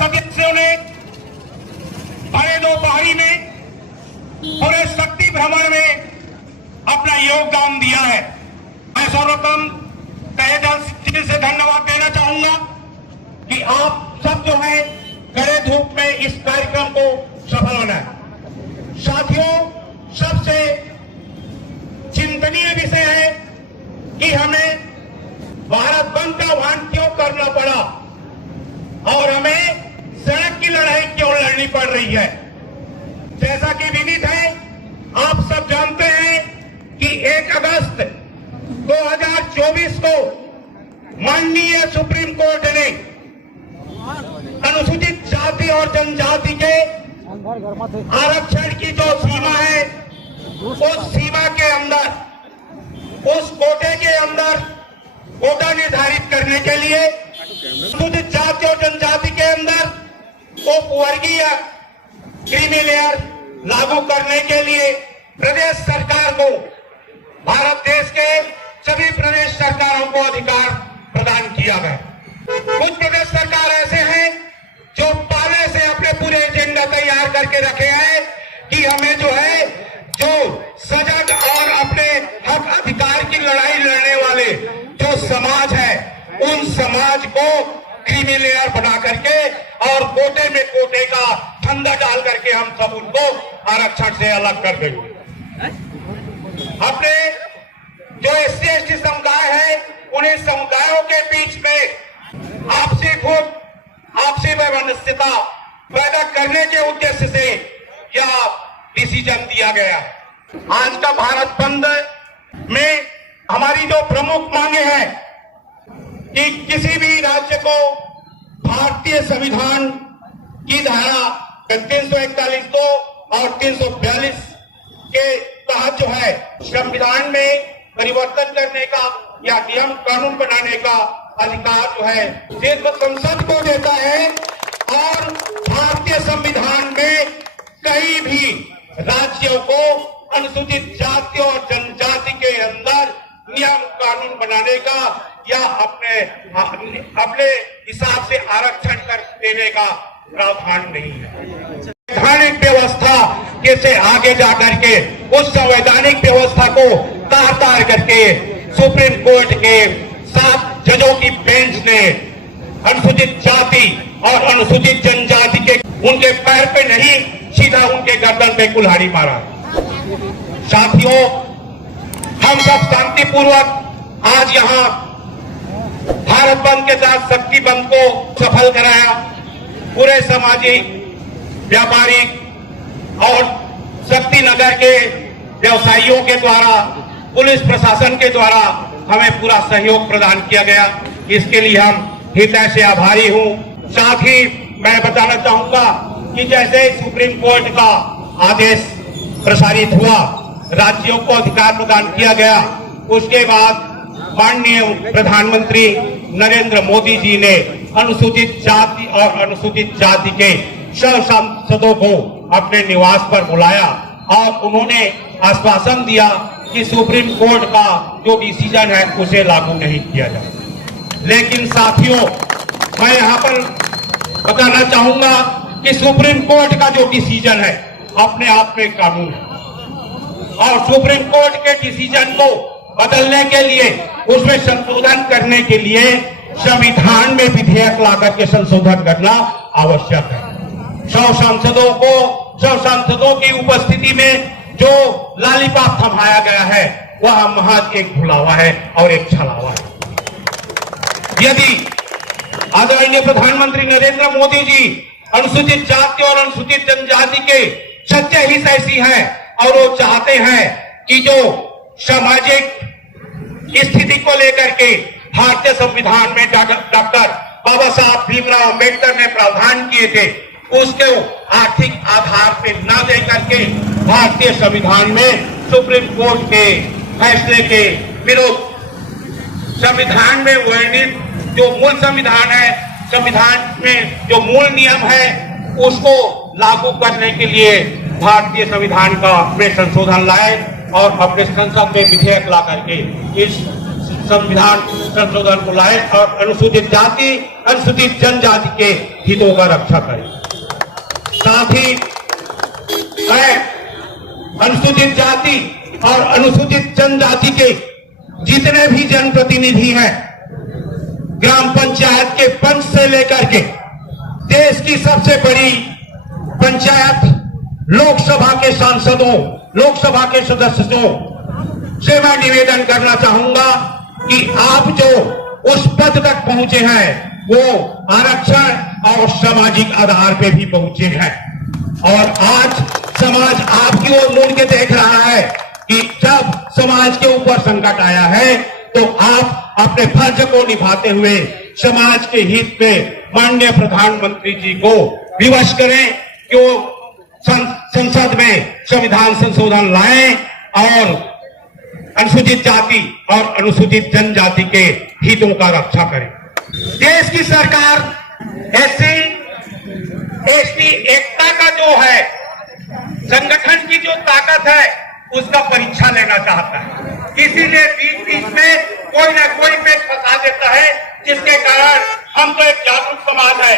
सदस्यों ने बड़े दोपहरी में पूरे शक्ति भ्रमण में अपना योगदान दिया है। मैं सर्वप्रथम तहे दिल से धन्यवाद देना चाहूंगा कि आप सब जो है कड़े धूप में इस कार्यक्रम को सफल बनाए। साथियों, सबसे चिंतनीय विषय है कि हमें भारत बंद का आह्वान क्यों करना पड़ा और हमें सड़क की लड़ाई क्यों लड़नी पड़ रही है। जैसा कि विदित है, आप सब जानते हैं कि 1 अगस्त 2024 को माननीय सुप्रीम कोर्ट ने अनुसूचित जाति और जनजाति के आरक्षण की जो सीमा है, उस सीमा के अंदर, उस कोटे के अंदर कोटा निर्धारित करने के लिए अनुसूचित जाति और जनजाति के अंदर उपवर्गीय क्रीमी लेयर लागू करने के लिए प्रदेश सरकार को, भारत देश के सभी प्रदेश सरकारों को अधिकार प्रदान किया गया। कुछ प्रदेश सरकार ऐसे हैं जो पहले से अपने पूरे एजेंडा तैयार करके रखे हैं कि हमें जो है, जो सजग और अपने हक अधिकार की लड़ाई लड़ने वाले जो समाज है, उन समाज को क्रीमी लेयर बना करके और कोटे में कोटे का फंदा डाल करके हम सब उनको आरक्षण से अलग कर देंगे। अपने जो SC ST समुदाय है, उन्हें समुदायों के बीच में आपसी वैमनस्यता पैदा करने के उद्देश्य से यह डिसीजन दिया गया। आज का भारत बंद में हमारी जो प्रमुख मांगे हैं कि किसी भी राज्य को भारतीय संविधान की धारा 341(2) और 342 के तहत जो है संविधान में परिवर्तन करने का या नियम कानून बनाने का अधिकार जो है सिर्फ संसद को देता है और भारतीय संविधान में कई भी राज्यों को अनुसूचित जाति और जनजाति के अंदर नियम कानून बनाने का या अपने हिसाब से आरक्षण कर देने का प्रावधान नहीं है। संवैधानिक व्यवस्था के से आगे जाकर के उस संवैधानिक व्यवस्था को तार करके सुप्रीम कोर्ट के 7 जजों की बेंच ने अनुसूचित जाति और अनुसूचित जनजाति के उनके पैर पे नहीं, सीधा उनके गर्दन पे कुल्हाड़ी मारा। साथियों, हम सब शांतिपूर्वक आज यहाँ भारत बंद के साथ शक्ति बंद को सफल कराया। पूरे सामाजिक, व्यापारिक और शक्ति नगर के व्यवसायियों के द्वारा, पुलिस प्रशासन के द्वारा हमें पूरा सहयोग प्रदान किया गया। इसके लिए हम हृदय से आभारी हूँ। साथ ही मैं बताना चाहूंगा कि जैसे सुप्रीम कोर्ट का आदेश प्रसारित हुआ, राज्यों को अधिकार प्रदान किया गया, उसके बाद माननीय प्रधानमंत्री नरेंद्र मोदी जी ने अनुसूचित जाति और अनुसूचित जाति के सब सांसदों को अपने निवास पर बुलाया और उन्होंने आश्वासन दिया कि सुप्रीम कोर्ट का जो डिसीजन है उसे लागू नहीं किया जाए। लेकिन साथियों, मैं यहाँ पर बताना चाहूंगा कि सुप्रीम कोर्ट का जो डिसीजन है अपने आप में कानून है और सुप्रीम कोर्ट के डिसीजन को बदलने के लिए, उसमें संशोधन करने के लिए संविधान में विधेयक लाकर के संशोधन करना आवश्यक है। 100 सांसदों की उपस्थिति में जो लालीपाप थमाया गया है वह महज एक भुलावा है और एक छलावा है। यदि आदरणीय प्रधानमंत्री नरेंद्र मोदी जी अनुसूचित जाति और अनुसूचित जनजाति के सच्चे हितैषी हैं और वो चाहते हैं कि जो सामाजिक स्थिति को लेकर के भारतीय संविधान में डॉक्टर बाबा साहब भीमराव अम्बेडकर ने प्रावधान किए थे, उसके आर्थिक आधार पे न दे करके भारतीय संविधान में सुप्रीम कोर्ट के फैसले के विरुद्ध संविधान में वर्णित जो मूल संविधान है, संविधान में जो मूल नियम है, उसको लागू करने के लिए भारतीय संविधान का में संशोधन लाए और अपने संसद में विधेयक ला करके इस संविधान संशोधन को लाए और अनुसूचित जाति अनुसूचित जनजाति के हितों का रक्षा करें। साथ ही मैं अनुसूचित जाति और अनुसूचित जनजाति के जितने भी जनप्रतिनिधि हैं, ग्राम पंचायत के पंच से लेकर के देश की सबसे बड़ी पंचायत लोकसभा के सांसदों, लोकसभा के सदस्यों से मैं निवेदन करना चाहूंगा कि आप जो उस पद तक पहुंचे हैं वो आरक्षण और सामाजिक आधार पे भी पहुंचे हैं। और आज समाज आपकी ओर मुड़ के देख रहा है कि जब समाज के ऊपर संकट आया है तो आप अपने फर्ज को निभाते हुए समाज के हित में माननीय प्रधानमंत्री जी को विवश करें कि वो संसद में संविधान संशोधन लाएं और अनुसूचित जाति और अनुसूचित जनजाति के हितों का रक्षा करें। देश की सरकार एसटी एकता का जो है संगठन की जो ताकत है उसका परीक्षा लेना चाहता है। किसी ने बीच बीच में कोई ना कोई पेच फंसा देता है, जिसके कारण हम तो एक जागरूक समाज है,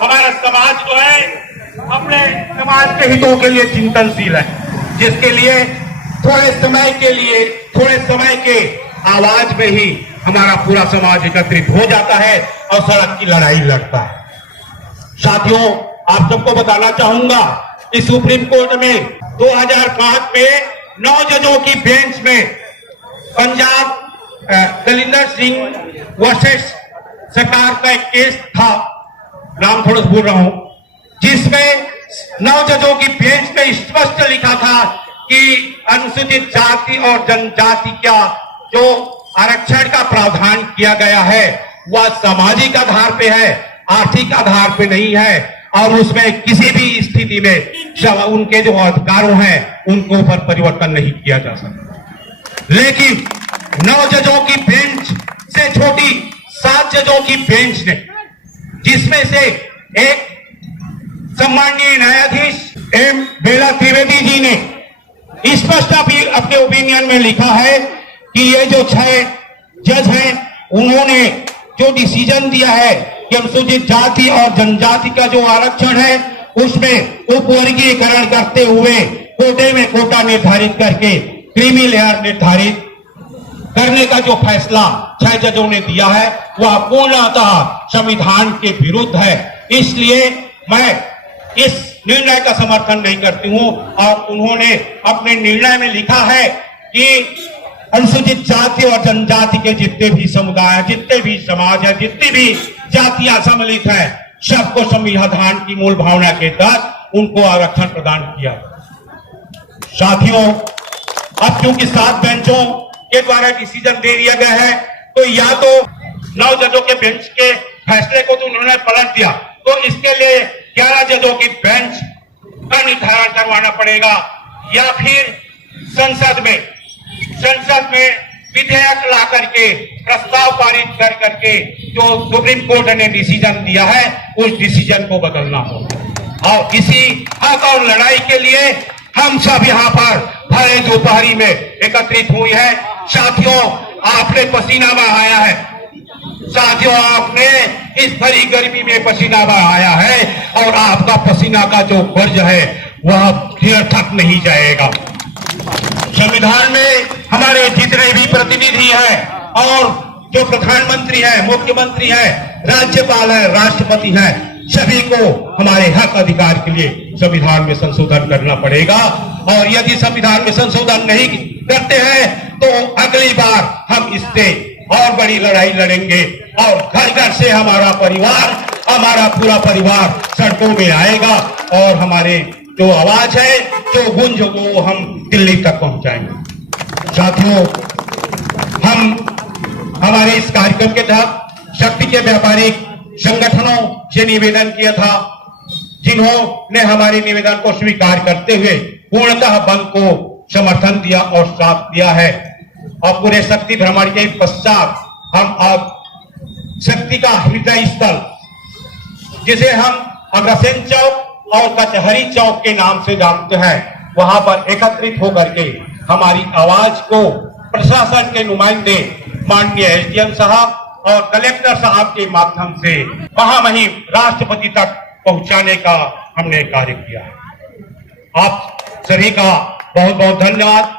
हमारा समाज जो है अपने समाज के हितों के लिए चिंतनशील है, जिसके लिए थोड़े समय के आवाज में ही हमारा पूरा समाज एकत्रित हो जाता है और सड़क की लड़ाई लड़ता है। साथियों, आप सबको बताना चाहूंगा कि सुप्रीम कोर्ट में 2005 में 9 जजों की बेंच में पंजाब दलिंदर सिंह वर्सेस सरकार का एक केस था, नाम थोड़ा भूल रहा हूं, जिसमें 9 जजों की बेंच में स्पष्ट लिखा था कि अनुसूचित जाति और जनजाति का जो आरक्षण का प्रावधान किया गया है वह सामाजिक आधार पे है, आर्थिक आधार पे नहीं है, और उसमें किसी भी स्थिति में उनके जो अधिकारों हैं उनको ऊपर परिवर्तन नहीं किया जा सकता। लेकिन 9 जजों की बेंच से छोटी 7 जजों की बेंच ने, जिसमें से एक सम्माननीय न्यायाधीश एम बेला त्रिवेदी जी ने स्पष्ट अपने ओपिनियन में लिखा है कि ये जो 6 जज हैं उन्होंने जो डिसीजन दिया है कि अनुसूचित जाति और जनजाति का जो आरक्षण है उसमें उपवर्गीकरण करते हुए कोटे में कोटा निर्धारित करके क्रीमी लेयर निर्धारित करने का जो फैसला 6 जजों ने दिया है वह पूर्णतः संविधान के विरुद्ध है। इसलिए मैं इस निर्णय का समर्थन नहीं करती हूं और उन्होंने अपने निर्णय में लिखा है कि अनुसूचित जाति और जनजाति के जितने भी समुदाय, जितने भी समाज है, जितनी भी जातियां सम्मिलित है, सबको संविधान की मूल भावना के तहत उनको आरक्षण प्रदान किया। साथियों, अब क्योंकि 7 बेंचों के द्वारा डिसीजन दे दिया गया है तो या तो 9 जजों के बेंच के फैसले को तो उन्होंने पलट दिया, तो इसके लिए 11 जजों की बेंच का निर्धारण करवाना पड़ेगा, या फिर संसद में विधेयक ला करके प्रस्ताव पारित कर करके जो सुप्रीम कोर्ट ने डिसीजन दिया है उस डिसीजन को बदलना होगा। और इसी हक और लड़ाई के लिए हम सब यहाँ पर भरे दोपहरी में एकत्रित हुए हैं। साथियों, आपने पसीना बहाया है, साथियों आपने इस भरी गर्मी में पसीना बहाया है और आपका पसीना का जो कर्ज है वह निरर्थक नहीं जाएगा। संविधान में हमारे जितने भी प्रतिनिधि हैं और जो प्रधानमंत्री है, मुख्यमंत्री है, राज्यपाल है, राष्ट्रपति है, सभी को हमारे हक अधिकार के लिए संविधान में संशोधन करना पड़ेगा। और यदि संविधान में संशोधन नहीं करते हैं तो अगली बार हम इससे और बड़ी लड़ाई लड़ेंगे और घर घर से हमारा पूरा परिवार सड़कों में आएगा और हमारे जो आवाज है, जो गुंज को हम दिल्ली तक पहुंचाएंगे। साथियों, हम हमारे इस कार्यक्रम के तहत शक्ति के व्यापारिक संगठनों से निवेदन किया था, जिन्होंने हमारे निवेदन को स्वीकार करते हुए पूर्णतः बंद को समर्थन दिया और साथ दिया है। और पूरे शक्ति भ्रमण के पश्चात हम अब शक्ति का हृदय स्थल, जिसे हम अग्रसेन चौक और कचहरी चौक के नाम से जानते हैं, वहां पर एकत्रित होकर के हमारी आवाज को प्रशासन के नुमाइंदे माननीय एसडीएम साहब और कलेक्टर साहब के माध्यम से महामहिम राष्ट्रपति तक पहुंचाने का हमने कार्य किया है। आप सभी का बहुत बहुत धन्यवाद।